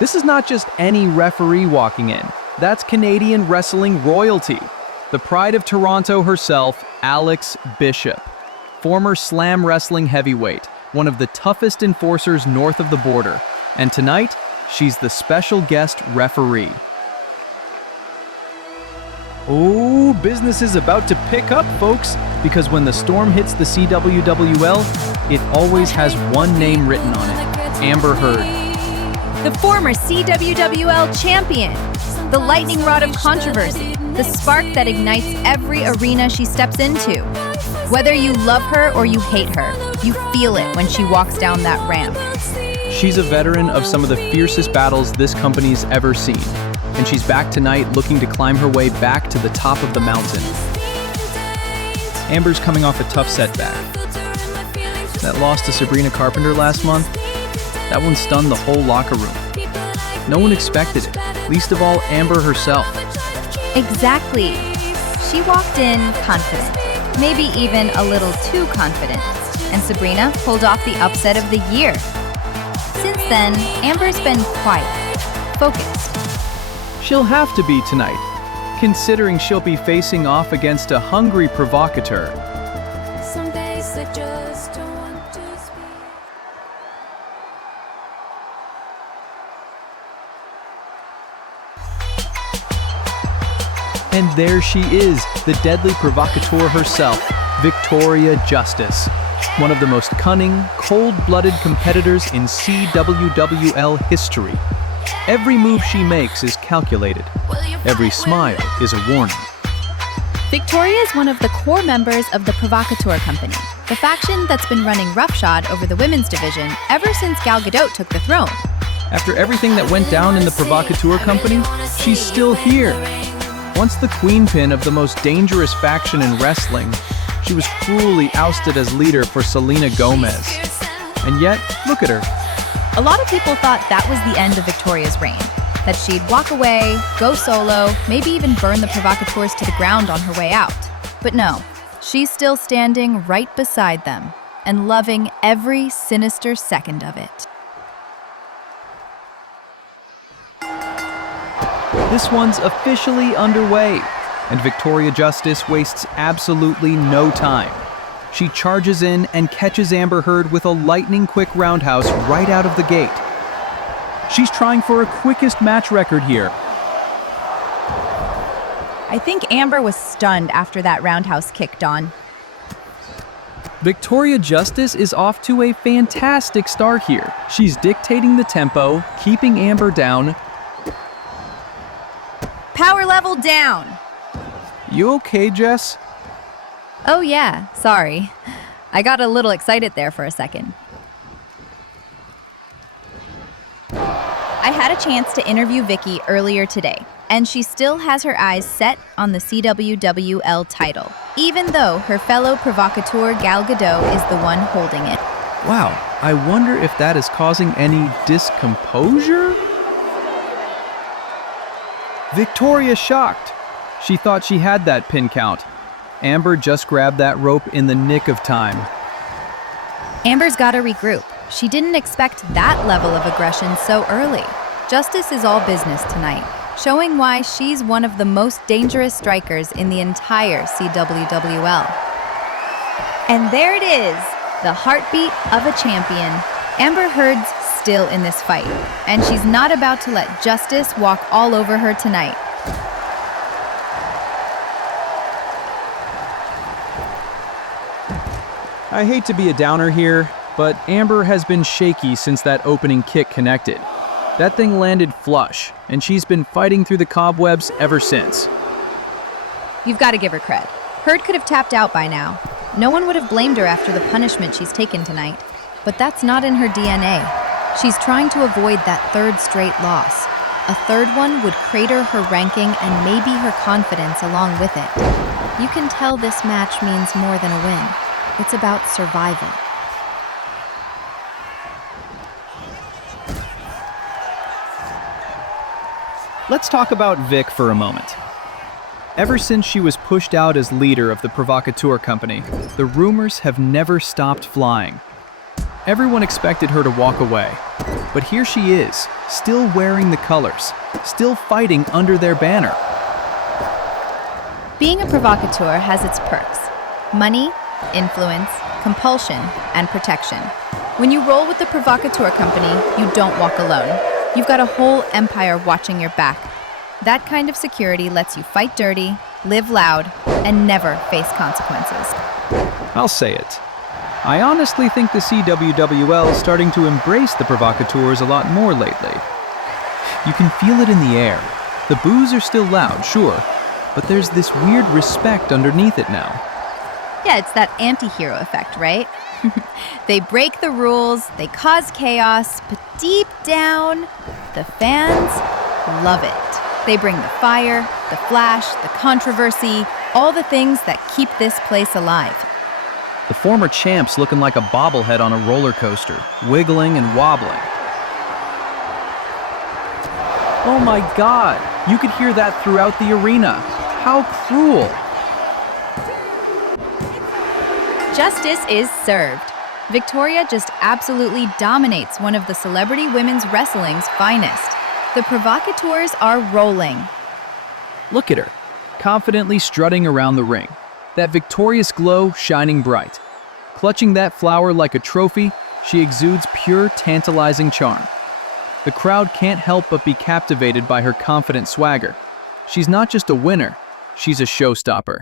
This is not just any referee walking in. That's Canadian wrestling royalty. The pride of Toronto herself, Alex Bishop. Former slam wrestling heavyweight, one of the toughest enforcers north of the border. And tonight, she's the special guest referee. Oh, business is about to pick up, folks, because when the storm hits the CWWL, it always has one name written on it, Amber Heard. The former CWWL champion, the lightning rod of controversy, the spark that ignites every arena she steps into. Whether you love her or you hate her, you feel it when she walks down that ramp. She's a veteran of some of the fiercest battles this company's ever seen, and she's back tonight looking to climb her way back to the top of the mountain. Amber's coming off a tough setback. That loss to Sabrina Carpenter last month, that one stunned the whole locker room. No one expected it, least of all Amber herself. Exactly. She walked in confident, maybe even a little too confident, and Sabrina pulled off the upset of the year. Since then, Amber's been quiet, focused. She'll have to be tonight, considering she'll be facing off against a hungry provocateur. Some days I just don't want to speak. And there she is, the deadly provocateur herself, Victoria Justice. One of the most cunning, cold-blooded competitors in CWWL history. Every move she makes is calculated. Every smile is a warning. Victoria is one of the core members of the Provocateur Company, the faction that's been running roughshod over the women's division ever since Gal Gadot took the throne. After everything that went down in the Provocateur Company, she's still here. Once the queenpin of the most dangerous faction in wrestling, she was cruelly ousted as leader for Selena Gomez. And yet, look at her. A lot of people thought that was the end of Victoria's reign, that she'd walk away, go solo, maybe even burn the provocateurs to the ground on her way out. But no, she's still standing right beside them and loving every sinister second of it. This one's officially underway, and Victoria Justice wastes absolutely no time. She charges in and catches Amber Heard with a lightning-quick roundhouse right out of the gate. She's trying for a quickest match record here. I think Amber was stunned after that roundhouse kick, Dawn. Victoria Justice is off to a fantastic start here. She's dictating the tempo, keeping Amber down. Power level down! You okay, Jess? Oh yeah, sorry. I got a little excited there for a second. I had a chance to interview Vicky earlier today, and she still has her eyes set on the CWWL title, even though her fellow provocateur Gal Gadot is the one holding it. Wow, I wonder if that is causing any discomposure? Victoria shocked. She thought she had that pin count. Amber just grabbed that rope in the nick of time. Amber's gotta regroup. She didn't expect that level of aggression so early. Justice is all business tonight, showing why she's one of the most dangerous strikers in the entire CWWL. And there it is, the heartbeat of a champion. Amber Heard's still in this fight, and she's not about to let Justice walk all over her tonight. I hate to be a downer here, but Amber has been shaky since that opening kick connected. That thing landed flush, and she's been fighting through the cobwebs ever since. You've got to give her cred. Heard could have tapped out by now. No one would have blamed her after the punishment she's taken tonight. But that's not in her DNA. She's trying to avoid that third straight loss. A third one would crater her ranking and maybe her confidence along with it. You can tell this match means more than a win. It's about survival. Let's talk about Vic for a moment. Ever since she was pushed out as leader of the Provocateur Company, the rumors have never stopped flying. Everyone expected her to walk away. But here she is, still wearing the colors, still fighting under their banner. Being a provocateur has its perks: money, influence, compulsion, and protection. When you roll with the Provocateur Company, you don't walk alone. You've got a whole empire watching your back. That kind of security lets you fight dirty, live loud, and never face consequences. I'll say it. I honestly think the CWWL is starting to embrace the provocateurs a lot more lately. You can feel it in the air. The boos are still loud, sure, but there's this weird respect underneath it now. Yeah, it's that anti-hero effect, right? They break the rules, they cause chaos, but deep down, the fans love it. They bring the fire, the flash, the controversy, all the things that keep this place alive. The former champ's looking like a bobblehead on a roller coaster, wiggling and wobbling. Oh my God, you could hear that throughout the arena. How cruel. Justice is served. Victoria just absolutely dominates one of the celebrity women's wrestling's finest. The provocateurs are rolling. Look at her, confidently strutting around the ring. That victorious glow shining bright. Clutching that flower like a trophy, she exudes pure, tantalizing charm. The crowd can't help but be captivated by her confident swagger. She's not just a winner, she's a showstopper.